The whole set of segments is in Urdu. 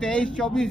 23-24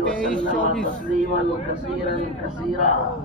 23-24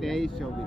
23-24।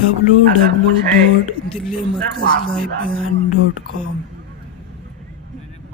www.dillimarkazlivebyan.com।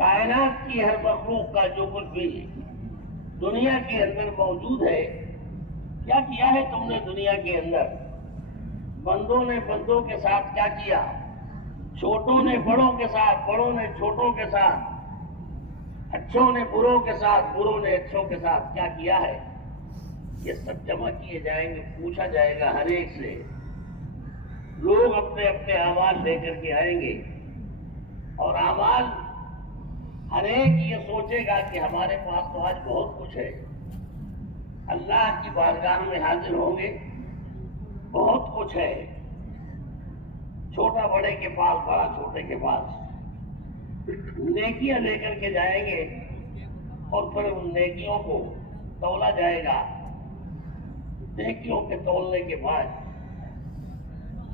کائنات کی ہر مخلوق کا جو کچھ بھی دنیا کے اندر موجود ہے، کیا کیا ہے تم نے دنیا کے اندر؟ بندوں نے بندوں کے ساتھ کیا کیا؟ چھوٹوں نے بڑوں کے ساتھ، بڑوں نے چھوٹوں کے ساتھ، اچھوں نے بروں کے ساتھ، بروں نے اچھوں کے ساتھ کیا کیا ہے؟ یہ سب جمع کیے جائیں گے، پوچھا جائے گا ہر ایک سے۔ لوگ اپنے اپنے اعمال لے کر کے آئیں گے، اور اعمال ہر ایک یہ سوچے گا کہ ہمارے پاس تو آج بہت کچھ ہے۔ اللہ کی بارگاہ میں حاضر ہوں گے، بہت کچھ ہے، چھوٹا بڑے کے پاس، بڑا چھوٹے کے پاس۔ نیکیاں لے کر کے جائیں گے، اور پھر ان نیکیوں کو تولا جائے گا۔ نیکیوں کے تولنے کے بعد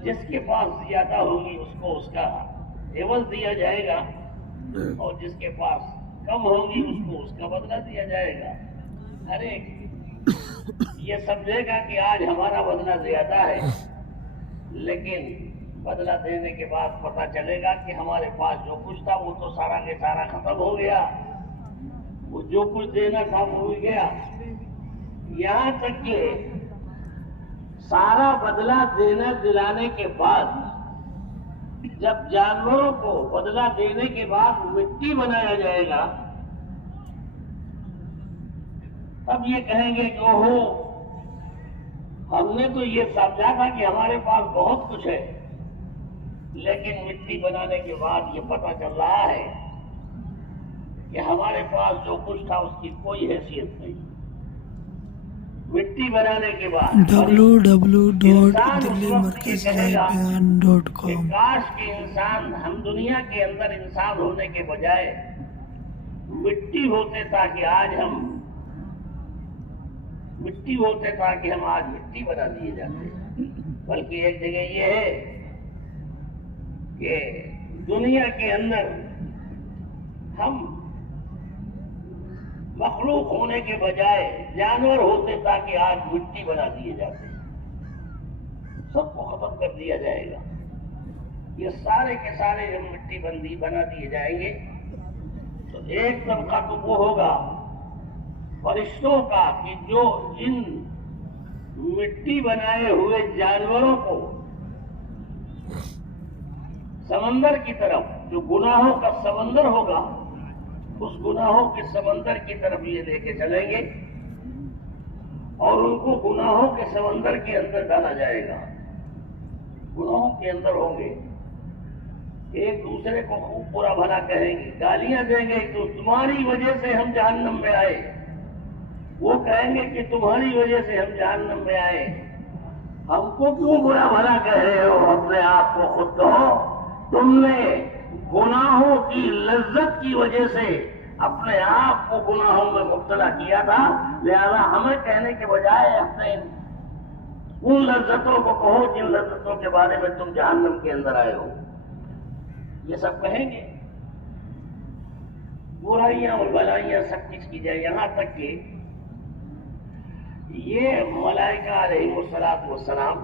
جس کے پاس زیادہ ہوگی اس کو اس کا عوض دیا جائے گا، اور جس کے پاس کم ہوگی اس کو اس کا بدلہ دیا جائے گا۔ ہر ایک یہ سمجھے گا کہ آج ہمارا بدلہ زیادہ ہے، لیکن بدلہ دینے کے بعد پتہ چلے گا کہ ہمارے پاس جو کچھ تھا وہ تو سارا کے سارا ختم ہو گیا، وہ جو کچھ دینا تھا وہ بھی گیا۔ یہاں تک کہ سارا بدلہ دینا دلانے کے بعد جب جانوروں کو بدلہ دینے کے بعد مٹی بنایا جائے گا، تب یہ کہیں گے کہ اوہو، ہم نے تو یہ سمجھا تھا کہ ہمارے پاس بہت کچھ ہے، لیکن مٹی بنانے کے بعد یہ پتہ چل رہا ہے کہ ہمارے پاس جو کچھ تھا اس کی کوئی حیثیت نہیں۔ مٹی بنانے کے بعد www.delhimarkazlifebeyan.com کاش کے انسان، ہم دنیا کے اندر انسان ہونے کے بجائے مٹی ہوتے تاکہ آج ہم آج مٹی بنا دیے جاتے۔ بلکہ ایک جگہ یہ ہے کہ دنیا کے اندر ہم مخلوق ہونے کے بجائے جانور ہوتے تاکہ آج مٹی بنا دیے جاتے۔ سب کو ختم کر دیا جائے گا۔ یہ سارے کے سارے جب مٹی بنا دیے جائیں گے تو ایک طبقہ تو وہ ہوگا فرشتوں کا کہ جو ان مٹی بنائے ہوئے جانوروں کو سمندر کی طرف، جو گناہوں کا سمندر ہوگا، اس گناہوں کے سمندر کی طرف یہ لے کے چلیں گے، اور ان کو گناہوں کے سمندر کے اندر ڈالا جائے گا۔ گناہوں کے اندر ہوں گے، ایک دوسرے کو خوب برا بھلا کہیں گے، گالیاں دیں گے کہ تمہاری وجہ سے ہم جہنم میں آئے۔ وہ کہیں گے کہ تمہاری وجہ سے ہم جہنم میں آئے، ہم کو کیوں برا بھلا کہہ رہے ہو؟ اپنے آپ کو خود کہو، تم نے گناہوں کی لذت کی وجہ سے اپنے آپ کو گناہوں میں مبتلا کیا تھا، لہذا ہمیں کہنے کے بجائے اپنے ان لذتوں کو کہو جن لذتوں کے بارے میں تم جہنم کے اندر آئے ہو۔ یہ سب کہیں گے، برائیاں اور بلائیاں سب کچھ کی جائے، یہاں تک کہ یہ ملائکہ علیہ الصلوۃ والسلام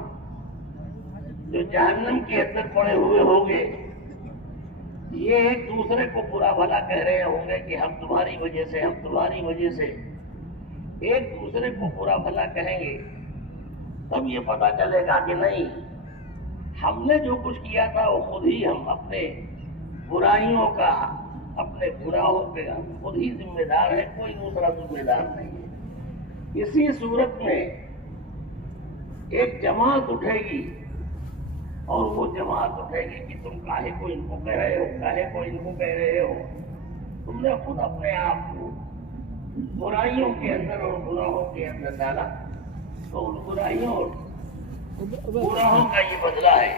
جو جہنم کے اندر پڑے ہوئے ہوں گے، یہ ایک دوسرے کو برا بھلا کہہ رہے ہوں گے کہ ہم تمہاری وجہ سے، ہم تمہاری وجہ سے، ایک دوسرے کو برا بھلا کہیں گے۔ تب یہ پتا چلے گا کہ نہیں، ہم نے جو کچھ کیا تھا وہ خود ہی ہم اپنے برائیوں کا، اپنے گناہوں کے خود ہی ذمہ دار ہیں، کوئی دوسرا ذمہ دار نہیں ہے۔ اسی صورت میں ایک جماعت اٹھے گی، اور وہ جماعت اٹھے گی کہ تم کاہے کو ان کو کہہ رہے ہو، کاہے کو ان کو کہہ رہے ہو؟ تم نے خود اپنے آپ کو برائیوں کے اندر اور گناہوں کے اندر ڈالا، تو ان برائیوں اور گناہوں کا یہ بدلہ ہے۔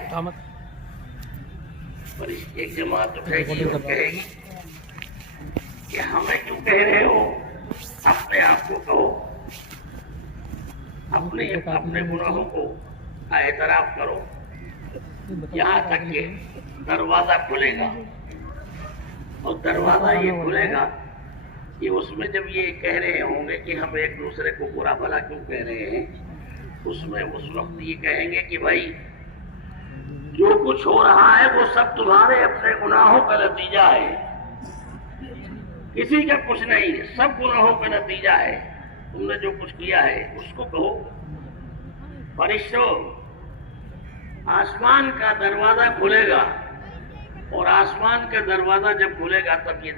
اور ایک جماعت اٹھے گی اور کہے گی کہ ہمیں کیوں کہہ رہے ہو؟ اپنے آپ کو کہو، اپنے گناہوں کو اعتراف کرو۔ یہاں تک کہ دروازہ کھلے گا، اور دروازہ یہ کھلے گا کہ اس میں جب یہ کہہ رہے ہوں گے کہ ہم ایک دوسرے کو برا بھلا کیوں کہہ رہے ہیں، اس میں اس وقت یہ کہیں گے کہ بھائی جو کچھ ہو رہا ہے وہ سب تمہارے اپنے گناہوں کا نتیجہ ہے۔ کسی کا کچھ نہیں، سب گناہوں کا نتیجہ ہے۔ تم نے جو کچھ کیا ہے اس کو کہو۔ فرشتوں، آسمان کا دروازہ کھلے گا، اور آسمان کا دروازہ جب کھلے گا تب یہ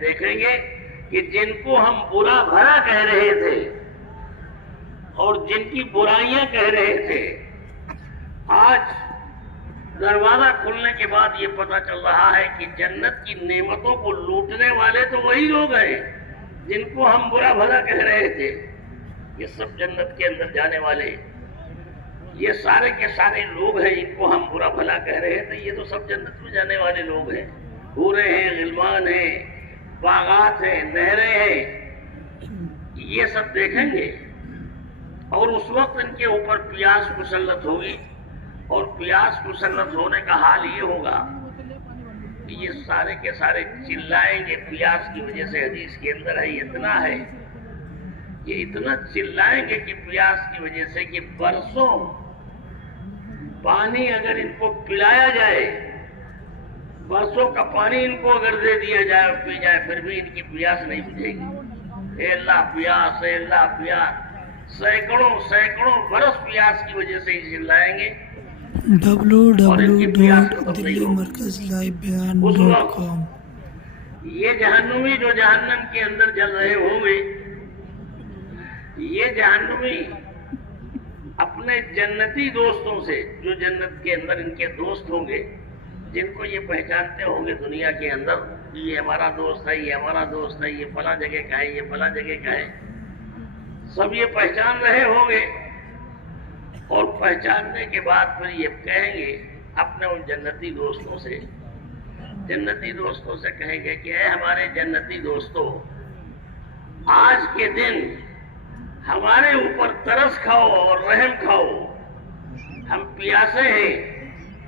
دیکھیں گے کہ جن کو ہم برا بھلا کہہ رہے تھے اور جن کی برائیاں کہہ رہے تھے، آج دروازہ کھلنے کے بعد یہ پتہ چل رہا ہے کہ جنت کی نعمتوں کو لوٹنے والے تو وہی لوگ ہیں جن کو ہم برا بھلا کہہ رہے تھے۔ یہ سب جنت کے اندر جانے والے، یہ سارے کے سارے لوگ ہیں جن کو ہم برا بھلا کہہ رہے تھے، یہ تو سب جنت میں جانے والے لوگ ہیں۔ حوریں ہیں، غلمان ہیں، باغات ہیں، نہریں ہیں، یہ سب دیکھیں گے، اور اس وقت ان کے اوپر پیاس مسلط ہوگی، اور پیاس مسلط ہونے کا حال یہ ہوگا کہ یہ سارے کے سارے چلائیں گے پیاس کی وجہ سے۔ حدیث کے اندر ہے اتنا ہے، یہ اتنا چلائیں گے کہ پیاس کی وجہ سے کہ برسوں پانی اگر ان کو پلایا جائے، برسوں کا پانی ان کو اگر دے دیا جائے اور پی جائے، پھر بھی ان کی پیاس نہیں بجھے گی۔ اے اللہ پیاس، اے اللہ پیاس، سینکڑوں برس پیاس کی وجہ سے ہی چلائیں گے۔ www.delhimarkazlivebyan.com یہ جہنمی جو جہنم کے اندر جل رہے ہوں گے، یہ جہنمی اپنے جنتی دوستوں سے، جو جنت کے اندر ان کے دوست ہوں گے، جن کو یہ پہچانتے ہوں گے دنیا کے اندر، یہ ہمارا دوست ہے، یہ ہمارا دوست ہے، یہ فلاں جگہ کا ہے، یہ فلاں جگہ کا ہے، سب یہ پہچان رہے ہوں گے، اور پہچاننے کے بعد پھر یہ کہیں گے اپنے ان جنتی دوستوں سے کہیں گے کہ اے ہمارے جنتی دوستو، آج کے دن ہمارے اوپر ترس کھاؤ اور رحم کھاؤ، ہم پیاسے ہیں،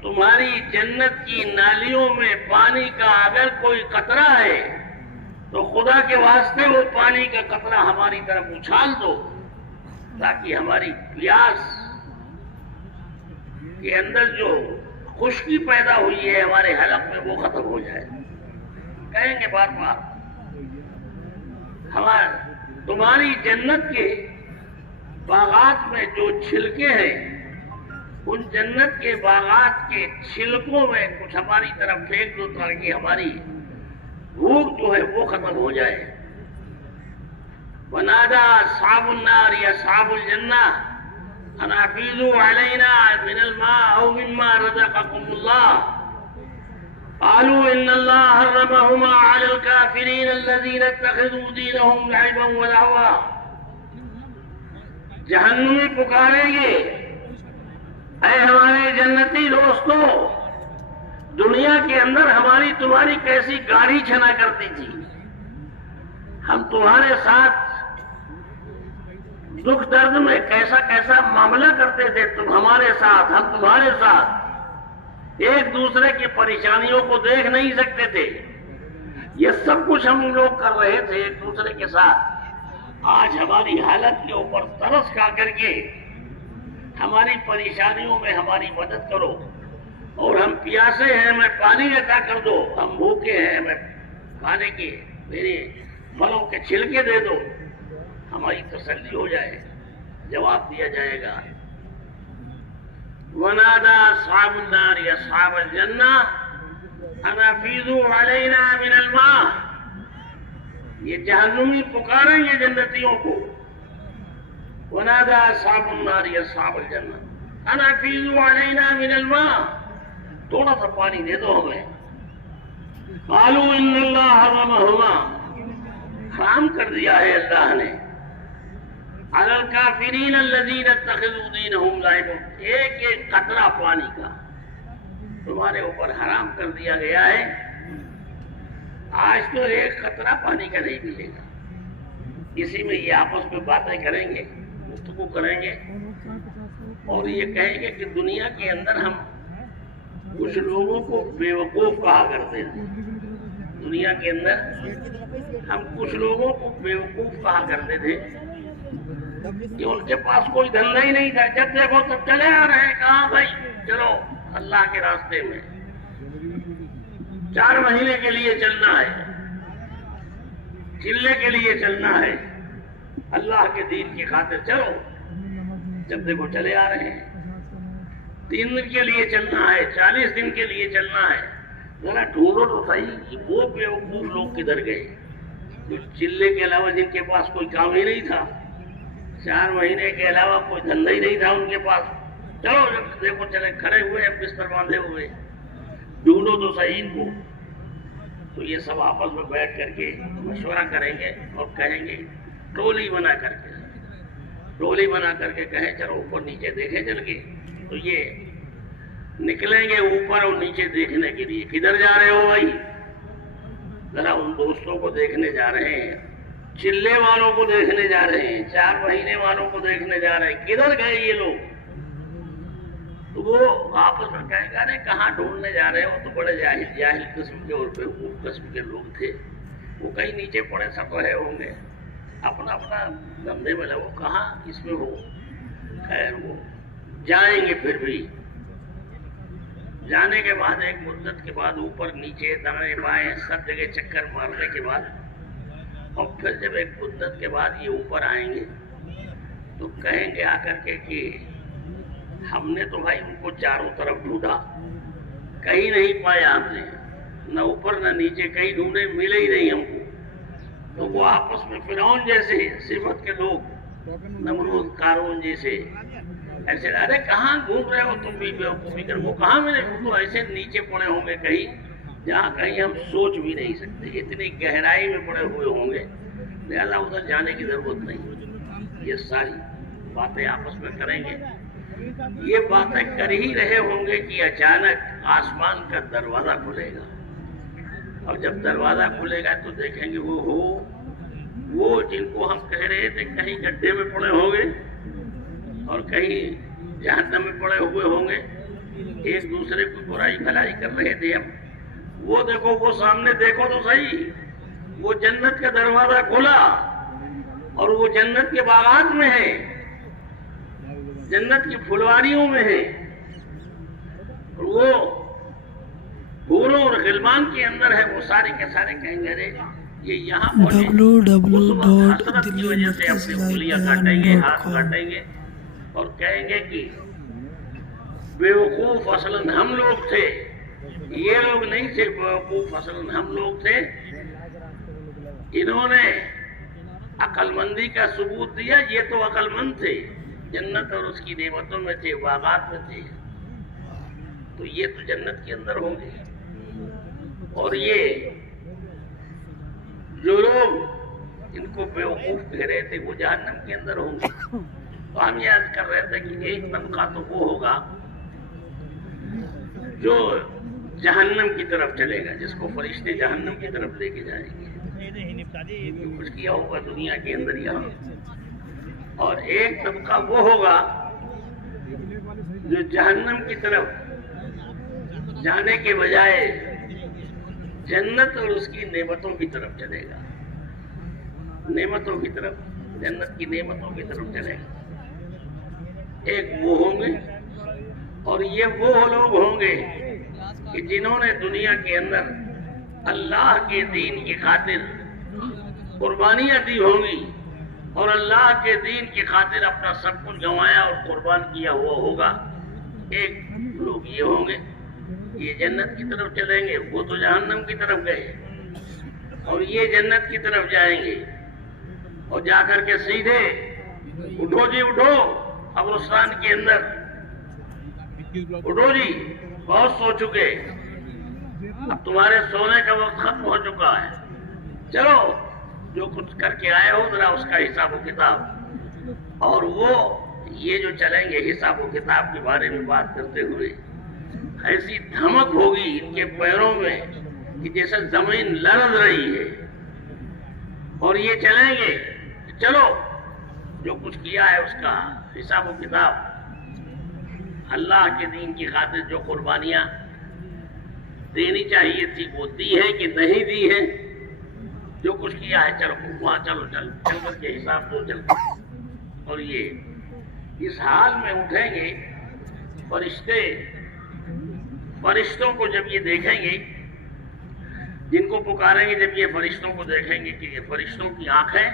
تمہاری جنت کی نالیوں میں پانی کا اگر کوئی قطرہ ہے تو خدا کے واسطے وہ پانی کا قطرہ ہماری طرف اچھال دو، تاکہ ہماری پیاس کے اندر جو خشکی پیدا ہوئی ہے ہمارے حلق میں وہ ختم ہو جائے۔ کہیں گے بار بار، تمہاری جنت کے باغات میں جو چھلکے ہیں، ان جنت کے باغات کے چھلکوں میں کچھ ہماری طرف پھینک دو، تاکہ ہماری بھوک جو ہے وہ ختم ہو جائے۔ وَنَادَى أَصْحَابُ النَّارِ أَصْحَابُ الْجَنَّةِ أَنْ أَفِيضُوا عَلَيْنَا مِنَ الْمَاءِ أَوْ مِمَّا رَزَقَكُمُ اللَّهُ قَالُوا إِنَّ اللَّهَ حَرَّمَهُمَا عَلَى الْكَافِرِينَ الَّذِينَ اتَّخِذُوا دِينَهُمْ لَعِبًا وَلَهْوًا۔ جہنمی پکاریں گے، اے ہمارے جنتی دوستو، دنیا کے اندر ہماری تمہاری کیسی گاڑی چھنا کرتی تھی، ہم تمہارے ساتھ دکھ درد میں کیسا معاملہ کرتے تھے، تم ہمارے ساتھ، ہم تمہارے ساتھ، ایک دوسرے کی پریشانیوں کو دیکھ نہیں سکتے تھے، یہ سب کچھ ہم لوگ کر رہے تھے ایک دوسرے کے ساتھ۔ آج ہماری حالت کے اوپر ترس کھا کر کے ہماری پریشانیوں میں ہماری مدد کرو، اور ہم پیاسے ہیں، ہمیں پانی عطا کر دو، ہم بھوکے ہیں، ہمیں کھانے کے میرے پھلوں کے چھلکے دے دو، ہماری تسلی ہو جائے۔ جواب دیا جائے گا، وَنَادَى أَصْحَابُ النَّارِ أَصْحَابَ الْجَنَّةِ أَنْ أَفِيضُوا عَلَيْنَا مِنَ الْمَاءِ۔ یہ جہنمی پکاریں گے جنتیوں کو، وَنَادَى أَصْحَابُ النَّارِ أَصْحَابَ الْجَنَّةِ أَنْ أَفِيضُوا عَلَيْنَا مِنَ الْمَاءِ، تھوڑا سا پانی دے دو ہمیں۔ قَالُوا إِنَّ اللَّهَ حَرَّمَهُمَا، حرام کر دیا ہے اللہ نے، عَلَى الْكَافِرِينَ الَّذِينَ اتَّخِذُوا دِينَهُمْ لَعِبًا، ایک قطرہ پانی کا تمہارے اوپر حرام کر دیا گیا ہے۔ آج تو ایک قطرہ پانی کا نہیں ملے گا، اسی میں یہ آپس میں باتیں کریں گے، گفتگو کریں گے، اور یہ کہیں گے کہ دنیا کے اندر ہم کچھ لوگوں کو بیوقوف کہا کرتے تھے، دنیا کے اندر ہم کچھ لوگوں کو بیوقوف کہا کرتے تھے کہ ان کے پاس کوئی دھندا ہی نہیں تھا، جب دیکھو تب چلے آ رہے ہیں، کہاں بھائی چلو اللہ کے راستے میں 4 مہینے کے لیے چلنا ہے، چلے کے لیے چلنا ہے، اللہ کے دین کی خاطر چلو، جب دیکھو چلے آ رہے ہیں۔ 3 دن کے لیے چلنا ہے، 40 دن کے لیے چلنا ہے، ذرا ڈھونڈو تو صحیح کہ وہ بیوقوف لوگ کدھر گئے جو چلے کے علاوہ جن کے پاس کوئی کام ہی نہیں تھا، 4 مہینے کے علاوہ کوئی دھندا ہی نہیں تھا ان کے پاس، چلو جب دیکھو چلے کھڑے ہوئے ہیں بستر باندھے ہوئے، ڈھونڈو تو صحیح ان کو۔ تو یہ سب آپس میں بیٹھ کر کے مشورہ کریں گے اور کہیں گے، ٹولی بنا کر کے کہیں چلو اوپر نیچے دیکھیں چل کے، تو یہ نکلیں گے اوپر اور نیچے دیکھنے کے لیے۔ کدھر جا رہے ہو بھائی؟ ذرا ان دوستوں کو دیکھنے جا رہے ہیں، چلے والوں کو دیکھنے جا رہے ہیں، 4 مہینے والوں کو دیکھنے جا رہے ہیں، کدھر گئے یہ لوگ؟ تو وہ آپس میں کہیں گے ارے کہاں ڈھونڈنے جا رہے ہو، تو بڑے جاہل قسم کے اور بیوقوف قسم کے لوگ تھے، وہ کہیں نیچے پڑے سب رہے ہوں گے، اپنا دھندے میں لگو، کہاں اس میں ہو۔ خیر وہ جائیں گے، پھر بھی جانے کے بعد ایک مدت کے بعد اوپر نیچے دائیں بائیں سب جگہ چکر مارنے کے بعد، اور پھر جب ایک مدت کے بعد یہ اوپر آئیں گے تو کہیں گے آ کر کے کہ ہم نے تو بھائی ان کو چاروں طرف ڈھونڈا، کہیں نہیں پایا ہم نے، نہ اوپر نہ نیچے، کہیں ڈھونڈے ملے ہی نہیں ہم کو۔ تو وہ آپس میں فرعون جیسے صفت کے لوگ، نمرود قارون جیسے، ایسے ارے کہاں گھوم رہے ہو تم بھی بیوقوفی کر، وہ کہاں ملے، وہ تو ایسے نیچے پڑے ہوں گے کہیں جہاں کہیں ہم سوچ بھی نہیں سکتے، اتنی گہرائی میں پڑے ہوئے ہوں گے، لہذا ادھر جانے کی ضرورت نہیں۔ یہ ساری باتیں آپس میں کریں گے۔ یہ باتیں کر ہی رہے ہوں گے کہ اچانک آسمان کا دروازہ کھلے گا، اور جب دروازہ کھلے گا تو دیکھیں گے وہ جن کو ہم کہہ رہے تھے کہیں گڈھے میں پڑے ہوں گے اور کہیں جہنم میں پڑے ہوئے ہوں گے، ایک دوسرے کو برائی بھلائی کر رہے تھے ہم، وہ دیکھو، وہ سامنے دیکھو تو صحیح، وہ جنت کا دروازہ کھلا اور وہ جنت کے باغات میں ہے، جنت کی پھلواریوں میں ہے، اور وہ حوروں اور غلمان کے اندر ہے، وہ سارے کے سارے کہیں گے ارے یہ یہاں حسرت کی وجہ سے اپنی انگلیاں کاٹیں گے، ہاتھ کاٹیں گے اور کہیں گے کہ بیوقوف اصلاً ہم لوگ تھے، یہ لوگ نہیں تھے بیوقوف، اصلاً ہم لوگ تھے، انہوں نے عقل مندی کا ثبوت دیا، یہ تو عقل مند تھے، جنت اور اس کی نعمتوں میں تھے، باغات میں تھے، تو یہ تو جنت کے اندر ہوں گے، اور یہ جو لوگ ان کو بیوقوف کہہ رہے تھے وہ جہنم کے اندر ہوں گے۔ تو ہم یاد کر رہے تھے کہ ایک طبقہ تو وہ ہوگا جو جہنم کی طرف چلے گا، جس کو فرشتے جہنم کی طرف لے کے جائیں گے، جو کچھ کیا ہوگا دنیا کے اندر یہاں، اور ایک طبقہ وہ ہوگا جو جہنم کی طرف جانے کے بجائے جنت اور اس کی نعمتوں کی طرف چلے گا، نعمتوں کی طرف، جنت کی نعمتوں کی طرف چلے گا۔ ایک وہ ہوں گے، اور یہ وہ لوگ ہوں گے کہ جنہوں نے دنیا کے اندر اللہ کے دین کی خاطر قربانیاں دی ہوں گی، اور اللہ کے دین کی خاطر اپنا سب کچھ گنوایا اور قربان کیا ہوا ہوگا۔ ایک لوگ یہ ہوں گے، یہ جنت کی طرف چلیں گے، وہ تو جہنم کی طرف گئے، اور یہ جنت کی طرف جائیں گے، اور جا کر کے سیدھے اٹھو جی اٹھو، قبرستان کے اندر اٹھو جی، بہت سو چکے، اب تمہارے سونے کا وقت ختم ہو چکا ہے، چلو جو کچھ کر کے آئے ہو ذرا اس کا حساب و کتاب۔ اور وہ یہ جو چلیں گے حساب و کتاب کے بارے میں بات کرتے ہوئے، ایسی دھمک ہوگی ان کے پیروں میں کہ جیسے زمین لرز رہی ہے، اور یہ چلیں گے، چلو جو کچھ کیا ہے اس کا حساب و کتاب، اللہ کے دین کی خاطر جو قربانیاں دینی چاہیے تھی وہ دی ہے کہ نہیں دی ہے، جو کچھ کیا ہے چلو وہاں چل کر کے حساب دو چل۔ اور یہ اس حال میں اٹھیں گے فرشتوں کو جب یہ دیکھیں گے جن کو پکاریں گے جب یہ فرشتوں کو دیکھیں گے کہ یہ فرشتوں کی آنکھیں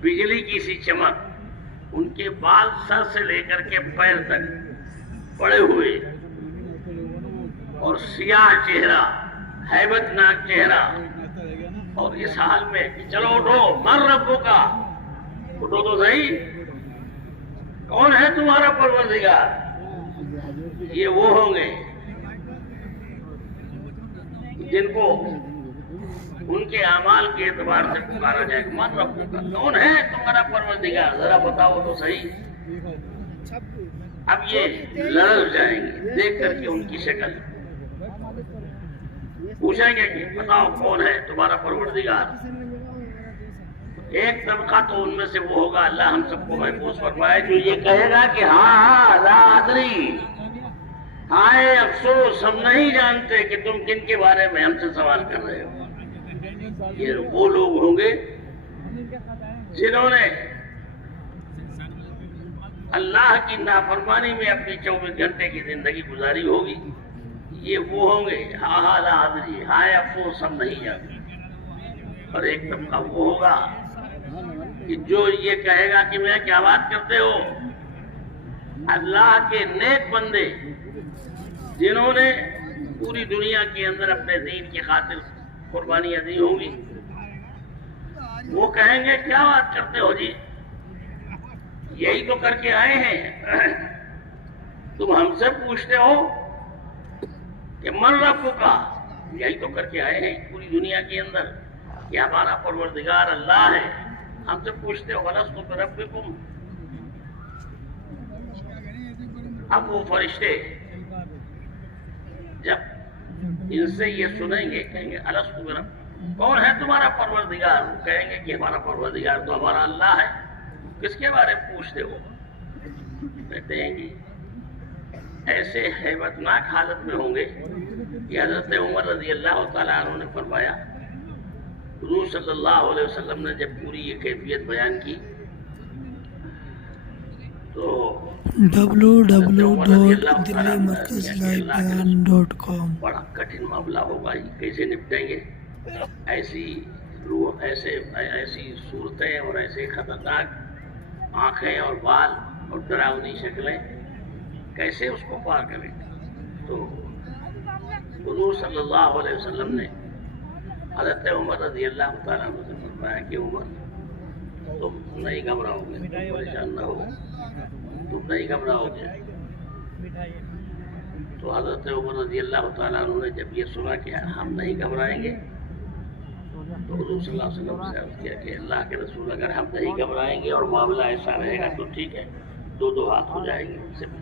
بجلی کی سی چمک، ان کے بال سر سے لے کر کے پیر تک پڑے ہوئے اور سیاہ چہرہ، ہیبت ناک چہرہ، اور اس حال میں کہ چلو اٹھو، من ربوں کا، اٹھو تو صحیح، کون ہے تمہارا پروردگار؟ یہ وہ ہوں گے جن کو ان کے اعمال کے اعتبار سے پکارا جائے گا، من ربوں کا، کون ہے تمہارا پروردگار؟ ذرا بتاؤ تو صحیح۔ اب یہ لرز جائیں گے دیکھ کر کے ان کی شکل، پوچھیں گے کہ بتاؤ کون ہے تمہارا پروردگار؟ ایک طبقہ تو ان میں سے وہ ہوگا، اللہ ہم سب کو محفوظ فرمائے، جو یہ کہے گا کہ ہاں لا ادری، ہائے افسوس ہم نہیں جانتے کہ تم کن کے بارے میں ہم سے سوال کر رہے ہو۔ یہ وہ لوگ ہوں گے جنہوں نے اللہ کی نافرمانی میں اپنی 24 گھنٹے کی زندگی گزاری ہوگی۔ یہ وہ ہوں گے ہاں لا ادری، ہائے افسوس ہم نہیں جانتے۔ اور ایک طبقہ وہ ہوگا کہ جو یہ کہے گا کہ میں کیا بات کرتے ہو؟ اللہ کے نیک بندے جنہوں نے پوری دنیا کے اندر اپنے دین کی خاطر قربانیاں دی ہوں گی، وہ کہیں گے کیا بات کرتے ہو جی، یہی تو کر کے آئے ہیں، تم ہم سے پوچھتے ہو کہ من ربوں کا، یہی تو کر کے آئے ہیں پوری دنیا کے اندر کہ ہمارا پروردگار اللہ ہے، ہم سے پوچھتے ہو الست بربکم۔ اب وہ فرشتے جب ان سے یہ سنیں گے کہیں گے الست بربکم، کون ہے تمہارا پروردگار؟ وہ کہیں گے کہ ہمارا پروردگار تو ہمارا اللہ ہے، کس کے بارے میں پوچھتے ہو؟ کہتے ہیں کہ ایسے ہیبتناک حالت میں ہوں گے کہ حضرت عمر رضی اللہ تعالیٰ عنہ نے فرمایا، حضور صلی اللہ علیہ وسلم نے جب پوری یہ کیفیت بیان کی تو www.delhimarkazlivebeyan.com بڑا کٹھن معاملہ ہوگا، یہ کیسے نپٹیں گے؟ ایسی صورتیں اور ایسے خطرناک آنکھیں اور بال اور ڈراؤنی شکلیں کیسے اس کو پار کریں؟ تو حضور صلی اللہ علیہ وسلم نے حضرت عمر رضی اللہ تعالیٰ عنہ سے فرمایا کہ عمر تم نہیں گھبراؤ گے، تم پریشان نہ ہو، تم نہیں گھبراؤ گے۔ تو حضرت عمر رضی اللہ تعالیٰ عنہ نے جب یہ سنا کہ ہم نہیں گھبرائیں گے تو حضور صلی اللہ علیہ وسلم سے عرض کیا کہ اللہ کے رسول اگر ہم نہیں گھبرائیں گے اور معاملہ ایسا رہے گا تو ٹھیک ہے، دو ہاتھ ہو جائیں گے، ان سے بھی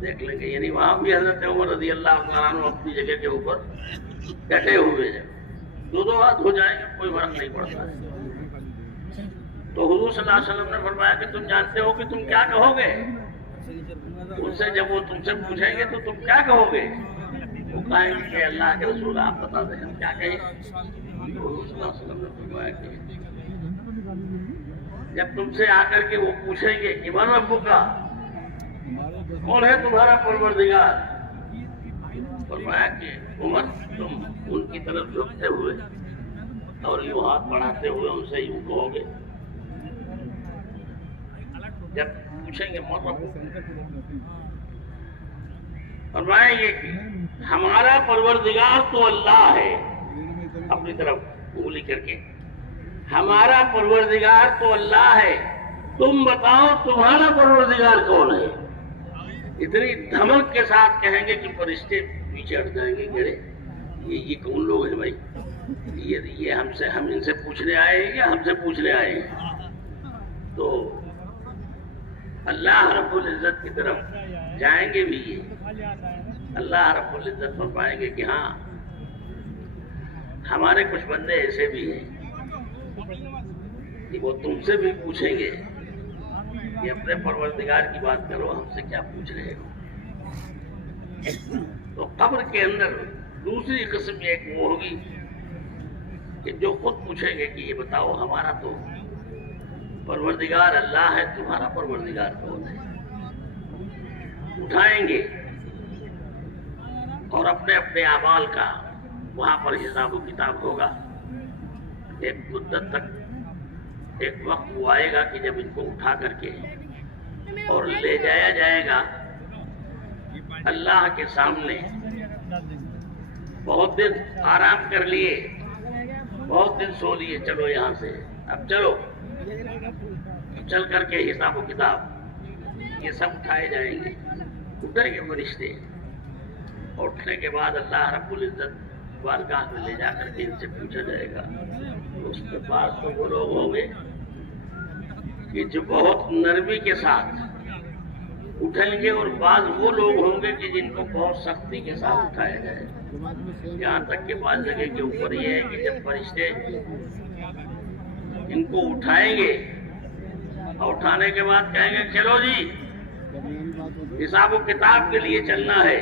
دیکھ لیں گے۔ یعنی وہاں بھی حضرت عمر رضی اللہ تعالیٰ عنہ اپنی جگہ کے اوپر ڈٹے ہوئے ہیں، دو ہاتھ ہو جائیں گے، کوئی فرق نہیں پڑتا ہے۔ تو حضور صلی اللہ علیہ وسلم نے فرمایا کہ تم جانتے ہو کہ تم کیا کہو گے؟ ان سے جب وہ تم سے پوچھیں گے تو تم کیا کہو گے؟ وہ کہیں گے کہ اللہ کے رسول آپ بتا دیں ہم کیا کہیں۔ حضور صلی اللہ علیہ وسلم نے فرمایا کہ جب تم سے آ کر کے وہ پوچھیں گے کہ من ربک کا، کون ہے تمہارا پروردگار؟ فرمایا کہ عمر تم ان کی طرف جھکتے ہوئے اور یوں ہاتھ بڑھاتے ہوئے ان سے یوں کہو گے، جب پوچھیں گے من ربک، فرمائیں گے کہ ہمارا پروردگار تو اللہ ہے، اپنی طرف انگلی کر کے، ہمارا پروردگار تو اللہ ہے، تم بتاؤ تمہارا پروردگار کون ہے؟ اتنی دھمک کے ساتھ کہیں گے کہ فرشتے پیچھے ہٹ جائیں گے، یہ کون لوگ ہیں بھائی؟ یہ ہم ان سے پوچھنے آئے ہیں یا ہم سے پوچھنے آئے ہیں؟ تو اللہ رب العزت کی طرف جائیں گے بھی یہ، اللہ رب العزت فرمائیں گے کہ ہاں ہمارے کچھ بندے ایسے بھی ہیں کہ وہ تم سے بھی پوچھیں گے کہ اپنے پروردگار کی بات کرو، ہم سے کیا پوچھ رہے ہو؟ تو قبر کے اندر دوسری قسم ایک وہ ہوگی کہ جو خود پوچھیں گے کہ یہ بتاؤ ہمارا تو پروردگار اللہ ہے، تمہارا پروردگار کون ہے؟ اٹھائیں گے اور اپنے اپنے اعمال کا وہاں پر حساب و کتاب ہوگا. ایک مدت تک ایک وقت وہ آئے گا کہ جب ان کو اٹھا کر کے اور لے جایا جائے گا اللہ کے سامنے. بہت دن آرام کر لیے, بہت دن سو لیے, چلو یہاں سے, اب چلو. چل کر کے حساب و کتاب یہ سب اٹھائے جائیں گے. اٹھیں گے فرشتے, اور اٹھنے کے بعد اللہ رب العزت بارگاہ میں لے جا کر کے ان سے پوچھا جائے گا. اس کے بعد تو وہ لوگ ہوں گے کہ جو بہت نرمی کے ساتھ اٹھیں گے, اور بعض وہ لوگ ہوں گے کہ جن کو بہت سختی کے ساتھ اٹھایا جائے. یہاں تک کہ بعض جگہ کے اوپر یہ ہے کہ جب فرشتے ان کو اٹھائیں گے اور اٹھانے کے بعد کہیں گے چلو جی حساب و کتاب کے لیے چلنا ہے,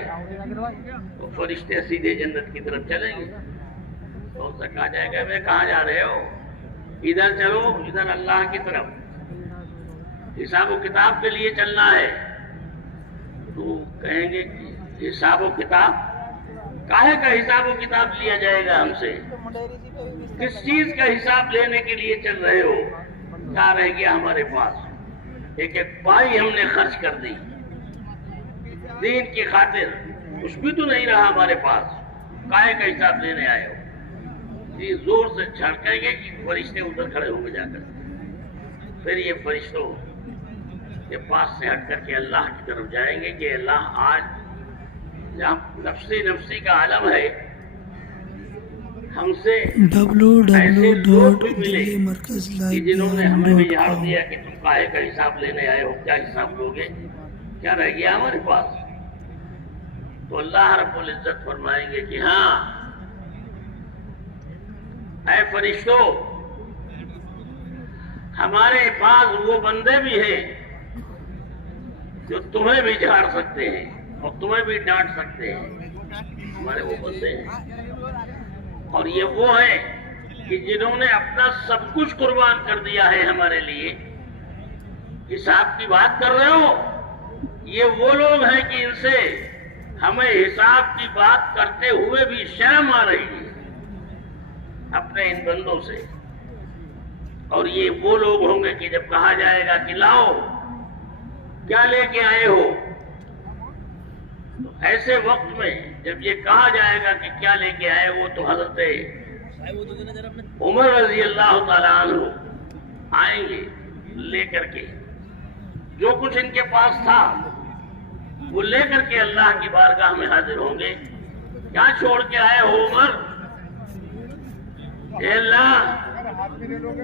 تو فرشتے سیدھے جنت کی طرف چلیں گے. تو ان سے کہا جائے گا میں کہاں جا رہے ہو, ادھر چلو, ادھر اللہ کی طرف حساب و کتاب کے لیے چلنا ہے. تو کہیں گے کہ حساب و کتاب کاہے کا حساب و کتاب لیا جائے گا ہم سے, کس چیز کا حساب لینے کے لیے چل رہے ہو؟ کیا رہ گیا ہمارے پاس؟ ایک ایک پائی ہم نے خرچ کر دی دین کی خاطر, کچھ بھی تو نہیں رہا ہمارے پاس, کاہے کا حساب لینے آئے ہو؟ یہ زور سے جھڑکیں گے کہ فرشتے ادھر کھڑے ہوں گے جا کر. پھر یہ فرشتوں کے پاس سے ہٹ کر کے اللہ کی طرف جائیں گے کہ اللہ آج جہاں نفسی نفسی کا عالم ہے, ہم سے ایسے لوگ بھی ملے کہ جنہوں نے ہمیں بھی جھاڑ دیا کہ تم کاہے کا حساب لینے آئے ہو, کیا حساب لوگے, کیا رہ گیا ہمارے پاس؟ تو اللہ رب العزت فرمائیں گے کہ ہاں اے فرشتوں, ہمارے پاس وہ بندے بھی ہیں جو تمہیں بھی جھاڑ سکتے ہیں اور تمہیں بھی ڈانٹ سکتے ہیں. ہمارے وہ بندے ہیں, اور یہ وہ ہیں کہ جنہوں نے اپنا سب کچھ قربان کر دیا ہے ہمارے لیے. حساب کی بات کر رہے ہو, یہ وہ لوگ ہیں کہ ان سے ہمیں حساب کی بات کرتے ہوئے بھی شرم آ رہی ہے اپنے ان بندوں سے. اور یہ وہ لوگ ہوں گے کہ جب کہا جائے گا کہ لاؤ کیا لے کے آئے ہو, تو ایسے وقت میں جب یہ کہا جائے گا کہ کیا لے کے آئے ہو, تو حضرت عمر رضی اللہ تعالیٰ عنہ آئیں گے لے کر کے جو کچھ ان کے پاس تھا وہ لے کر کے اللہ کی بارگاہ میں حاضر ہوں گے. کیا چھوڑ کے آئے ہو عمر؟ اے اللہ,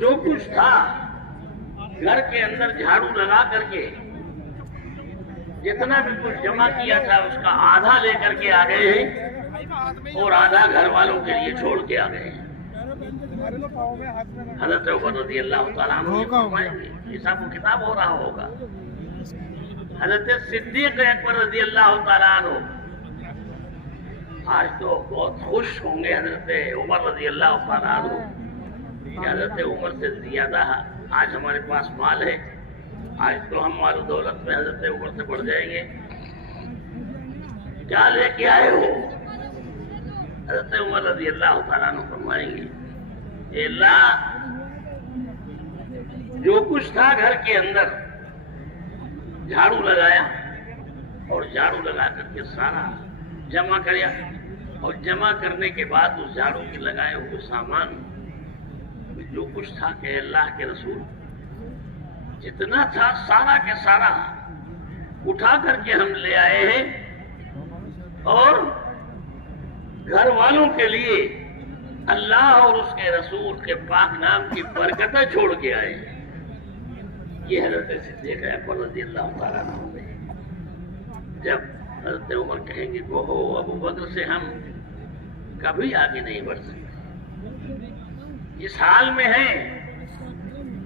جو کچھ تھا گھر کے اندر جھاڑو لگا کر کے جتنا بھی کچھ جمع کیا تھا اس کا آدھا لے کر کے آ گئے ہیں اور آدھا گھر والوں کے لیے چھوڑ کے آ گئے ہیں. حضرت عمر رضی اللہ تعالیٰ عنہ فرمائیں گے حساب و کتاب ہو رہا ہوگا. حضرت صدیق اکبر رضی اللہ تعالیٰ عنہ آج تو بہت خوش ہوں گے حضرت عمر رضی اللہ تعالیٰ عنہ کہ حضرت عمر سے زیادہ آج ہمارے پاس مال ہے, آج تو ہم مال و دولت میں حضرت عمر سے بڑھ جائیں گے. کیا لے کے آئے ہو؟ حضرت عمر رضی اللہ تعالیٰ عنہ فرمائیں گے اے اللہ, جو کچھ تھا گھر کے اندر جھاڑو لگایا اور جھاڑو لگا کر کے سارا جمع کریا, اور جمع کرنے کے بعد اس جھاڑو کے لگائے ہوئے سامان جو کچھ تھا کہ اللہ کے رسول جتنا تھا سارا کے سارا اٹھا کر کے ہم لے آئے ہیں, اور گھر والوں کے لیے اللہ اور اس کے رسول کے پاک نام کی برکتیں چھوڑ کے آئے ہیں. یہ حضرت صدیق اکبر رضی اللہ تعالیٰ عنہ نے جب حضرت عمر کہیں گے کہ ہو ابو بکر سے ہم کبھی آگے نہیں بڑھ سکتے, اس حال میں ہیں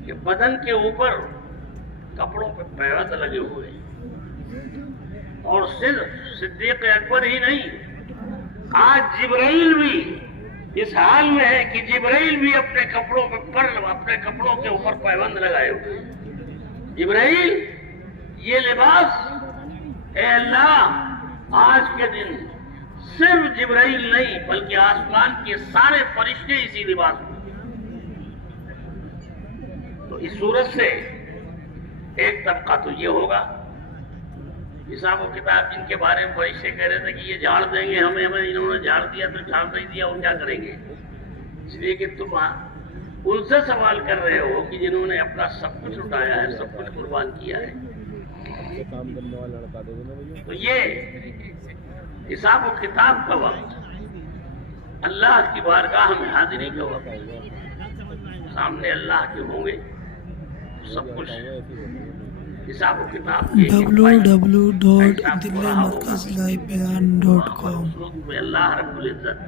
کہ بدن کے اوپر کپڑوں پہ پیوند لگے ہوئے ہیں, اور صرف صدیق اکبر ہی نہیں, آج جبرائیل بھی اس حال میں ہے کہ جبرائیل بھی اپنے کپڑوں پہ اپنے کپڑوں کے اوپر پیوند لگائے ہوئے ہیں. جبرائیل یہ لباس اے اللہ آج کے دن صرف جبرائیل نہیں بلکہ آسمان کے سارے فرشتے اسی لباس میں. تو اس صورت سے ایک طبقہ تو یہ ہوگا، حساب و کتاب جن کے بارے میں فرشتے کہہ رہے تھے کہ یہ جھاڑ دیں گے ہمیں، انہوں نے جھاڑ دیا تو جھاڑ نہیں دیا، وہ کیا کریں گے؟ اس لیے کہ تم ان سے سوال کر رہے ہو کہ جنہوں نے اپنا سب کچھ اٹھایا ہے، سب کچھ قربان کیا ہے. تو یہ حساب و کتاب کا وقت، اللہ کی بارگاہ میں حاضری کا وقت، سامنے اللہ کے ہوں گے سب کچھ حساب و کتاب www.dilmarkazlivebeyan.com میں اللہ رب العزت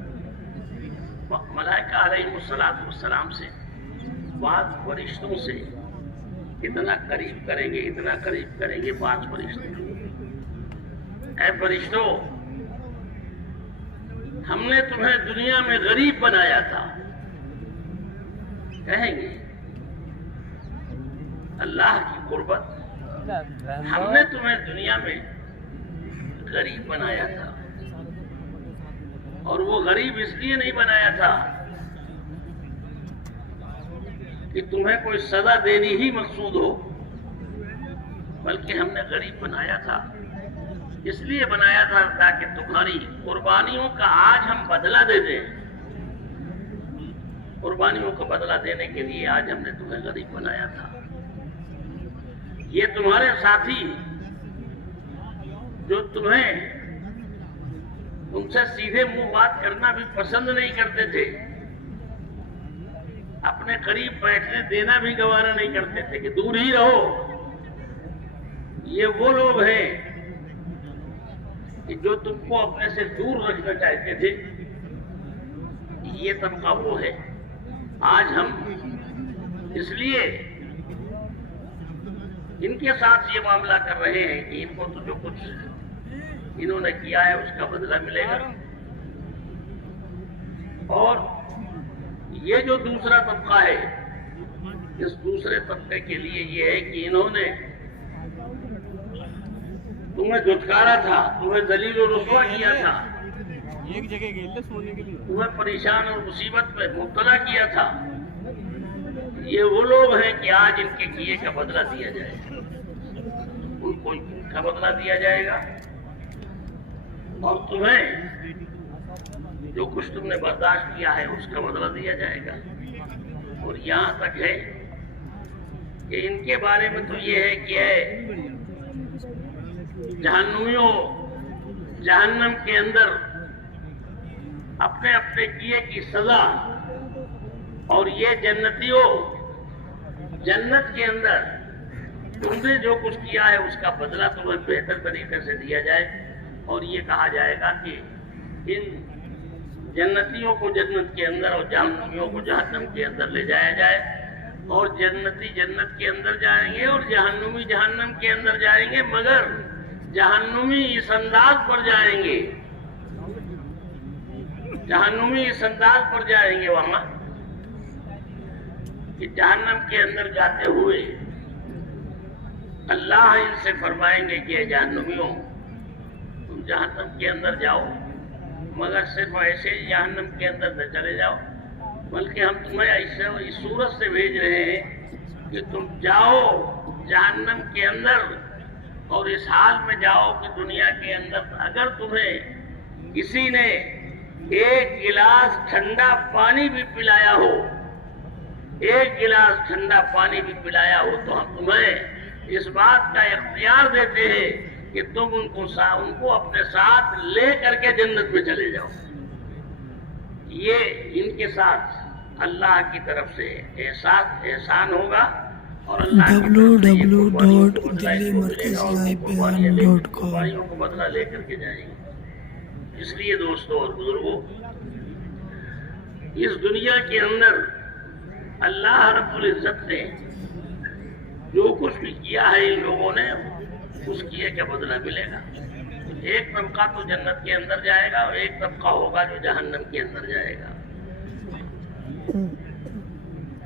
ملائکہ علیہ السلام سے، بعض فرشتوں سے اتنا قریب کریں گے، اتنا قریب کریں گے. بعض فرشتے، اے فرشتوں، ہم نے تمہیں دنیا میں غریب بنایا تھا، کہیں گے اللہ کی قربت، ہم نے تمہیں دنیا میں غریب بنایا تھا. اور وہ غریب اس لیے نہیں بنایا تھا کہ تمہیں کوئی سزا دینی ہی مقصود ہو، بلکہ ہم نے غریب بنایا تھا، اس لیے بنایا تھا تاکہ تمہاری قربانیوں کا آج ہم بدلہ دے دیں. قربانیوں کا بدلہ دینے کے لیے آج ہم نے تمہیں غریب بنایا تھا. یہ تمہارے ساتھی جو تمہیں تم سے سیدھے منہ بات کرنا بھی پسند نہیں کرتے تھے، اپنے قریب بیٹھنے دینا بھی گوارا نہیں کرتے تھے کہ دور ہی رہو، یہ وہ لوگ ہیں کہ جو تم کو اپنے سے دور رکھنا چاہتے تھے. یہ طبقہ وہ ہے. آج ہم اس لیے ان کے ساتھ یہ معاملہ کر رہے ہیں کہ ان کو تو جو کچھ انہوں نے کیا ہے اس کا بدلہ ملے گا. اور یہ جو دوسرا طبقہ ہے، اس دوسرے طبقے کے لیے یہ ہے کہ انہوں نے تمہیں دھتکارا تھا، تمہیں ذلیل و رسوا کیا تھا، تمہیں پریشان اور مصیبت میں مبتلا کیا تھا. یہ وہ لوگ ہیں کہ آج ان کے کیے کا بدلہ دیا جائے گا، ان کو کا بدلہ دیا جائے گا. اور تمہیں جو کچھ تم نے برداشت کیا ہے اس کا بدلہ دیا جائے گا. اور یہاں تک ہے کہ ان کے بارے میں تو یہ ہے کہ جہنمیوں جہنم کے اندر اپنے اپنے کیے کی سزا، اور یہ جنتیوں جنت کے اندر تم نے جو کچھ کیا ہے اس کا بدلہ تمہیں بہتر طریقے سے دیا جائے. اور یہ کہا جائے گا کہ ان جنتیوں کو جنت کے اندر اور جہنمیوں کو جہنم کے اندر لے جایا جائے. اور جنتی جنت کے اندر جائیں گے اور جہنمی جہنم کے اندر جائیں گے، مگر جہنمی اس انداز پر جائیں گے، جہنمی اس انداز پر جائیں گے وہاں کہ جہنم کے اندر جاتے ہوئے اللہ ان سے فرمائیں گے کہ اے جہنمیوں، تم جہنم کے اندر جاؤ، مگر صرف ایسے ہی جہنم کے اندر نہ چلے جاؤ، بلکہ ہم تمہیں ایسے اس صورت سے بھیج رہے ہیں کہ تم جاؤ جہنم کے اندر اور اس حال میں جاؤ کہ دنیا کے اندر اگر تمہیں کسی نے ایک گلاس ٹھنڈا پانی بھی پلایا ہو، ایک گلاس ٹھنڈا پانی بھی پلایا ہو، تو ہم تمہیں اس بات کا اختیار دیتے ہیں کہ تم ان کو اپنے ساتھ لے کر کے جنت میں چلے جاؤ. یہ ان کے ساتھ اللہ کی طرف سے احسان ہوگا. اور www.dilmarkazlivebeyan.com کو بدلہ لے کر کے جائیں گے. اس لیے دوستوں اور بزرگوں، اس دنیا کے اندر اللہ رب العزت نے جو کچھ بھی کیا ہے ان لوگوں نے اس کیے کا بدلہ ملے گا. ایک طبقہ تو جنت کے اندر جائے گا اور ایک طبقہ ہوگا جو جہنم کے اندر جائے گا.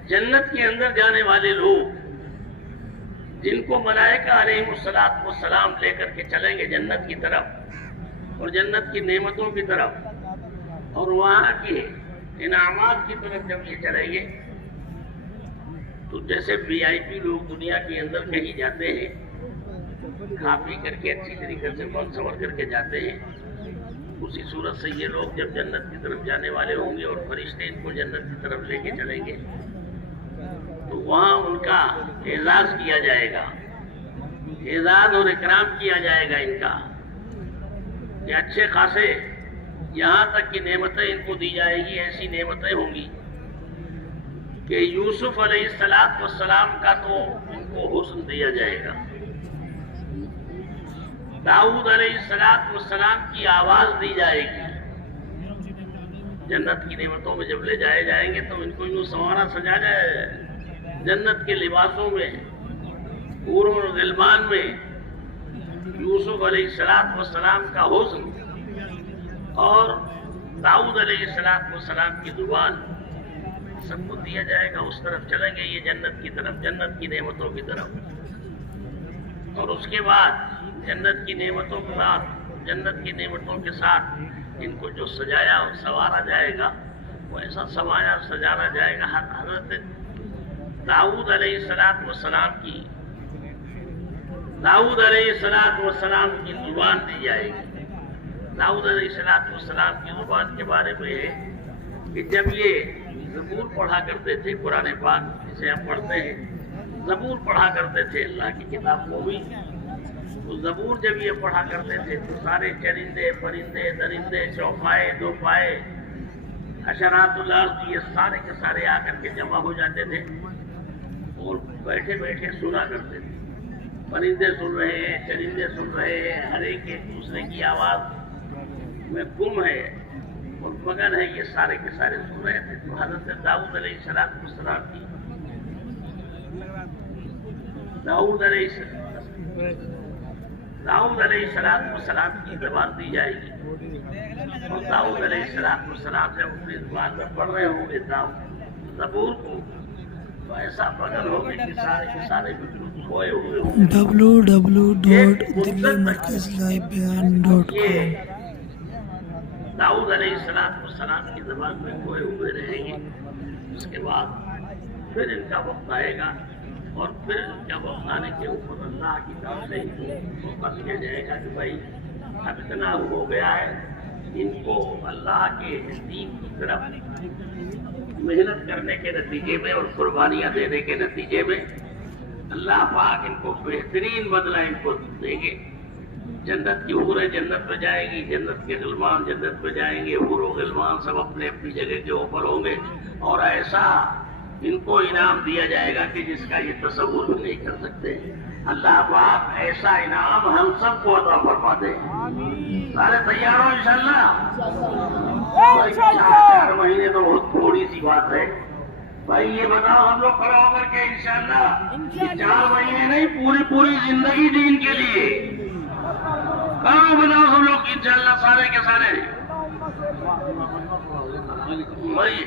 جنت کے اندر جانے والے لوگ جن کو ملائکہ علیہ السلام لے کر کے چلیں گے جنت کی طرف، اور جنت کی نعمتوں کی طرف اور وہاں کے انعامات کی طرف جب یہ چلیں گے تو جیسے VIP لوگ دنیا کے اندر کہیں جاتے ہیں کھا پی کر کے اچھی طریقے سے منصور کر کے جاتے ہیں، اسی صورت سے یہ لوگ جب جنت کی طرف جانے والے ہوں گے اور فرشتے ان کو جنت کی طرف لے کے چلیں گے تو وہاں ان کا اعزاز کیا جائے گا، اعزاز اور اکرام کیا جائے گا ان کا، کہ اچھے خاصے یہاں تک کی نعمتیں ان کو دی جائے گی، ایسی نعمتیں ہوں گی کہ یوسف علیہ السلام کا تو ان کو حسن دیا جائے گا، داؤد علیہ السلام کی آواز دی جائے گی، جنت کی نعمتوں میں جب لے جائے جائیں گے تو ان کو یوں سنوارا سجا جائے، جنت کے لباسوں میں حور و غلمان میں یوسف علیہ السلام کا حسن اور داؤد علیہ السلام کی زبان سب کو دیا جائے گا، اس طرف چلیں گے یہ جنت کی طرف، جنت کی نعمتوں کی طرف، اور اس کے بعد جنت کی نعمتوں کے ساتھ، جنت کی نعمتوں کے ساتھ ان کو جو سجایا اور سنوارا جائے گا وہ ایسا سجایا جائے گا، حضرت داؤد علیہ السلام کی زبان دی جائے گی۔ داؤد علیہ السلام کی زبان کے بارے میں ہے کہ جب یہ زبور پڑھا کرتے تھے، قرآن پاک جسے ہم پڑھتے ہیں، زبور پڑھا کرتے تھے اللہ کی کتاب کو بھی، تو زبور جب یہ پڑھا کرتے تھے تو سارے چرندے پرندے درندے چوپائے دو پائے حشرات الارض یہ سارے کے سارے آ کر کے جمع ہو جاتے تھے اور بیٹھے بیٹھے سنا کرتے تھے، پرندے سن رہے ہیں، چرندے سن رہے ہیں، ہر ایک دوسرے کی آواز میں گم ہے اور مگن ہے، یہ سارے کے سارے سن رہے تھے۔ تو حضرت داؤد علیہ السلام کی داؤد علیہ السلام کی زبان دی جائے گی، اور داؤد علیہ السلام سے اپنی زبان میں پڑھ رہے ہوں گے زبور کو، تو ایسا بدل ہوگا کہ سارے کے سارے بالکل کھوئے ہوئے ہوں گے۔ www.delhimerkazlivebeyan.com داؤد علیہ السلام کی زبان میں کھوئے ہوئے رہیں گے، اس کے بعد پھر ان کا وقت آئے گا اور پھر ان کا وقت آنے کے اوپر اللہ کی طرف سے موقع دیا جائے گا کہ بھائی اب اتنا ہو گیا ہے، ان کو اللہ کے دین کی طرف محنت کرنے کے نتیجے میں اور قربانیاں دینے کے نتیجے میں اللہ پاک ان کو بہترین بدلہ ان کو دیں گے۔ جنت کی حوریں جنت میں جائیں گی، جنت کے غلمان جنت میں جائیں گے، حور و غلمان سب اپنے اپنی جگہ کے اوپر ہوں گے، اور ایسا ان کو انعام دیا جائے گا کہ جس کا یہ تصور بھی نہیں کر سکتے۔ اللہ پاک ایسا انعام ہم سب کو عطا فرما دے۔ سارے تیار ہو انشاءاللہ؟ 4 مہینے تو بہت تھوڑی سی بات ہے بھائی، یہ بتاؤ ہم لوگ کھڑے ہو کر کے انشاءاللہ 4 مہینے نہیں پوری زندگی دین کے لیے کہاں بتاؤ ہم لوگ انشاءاللہ سارے کے سارے بھائی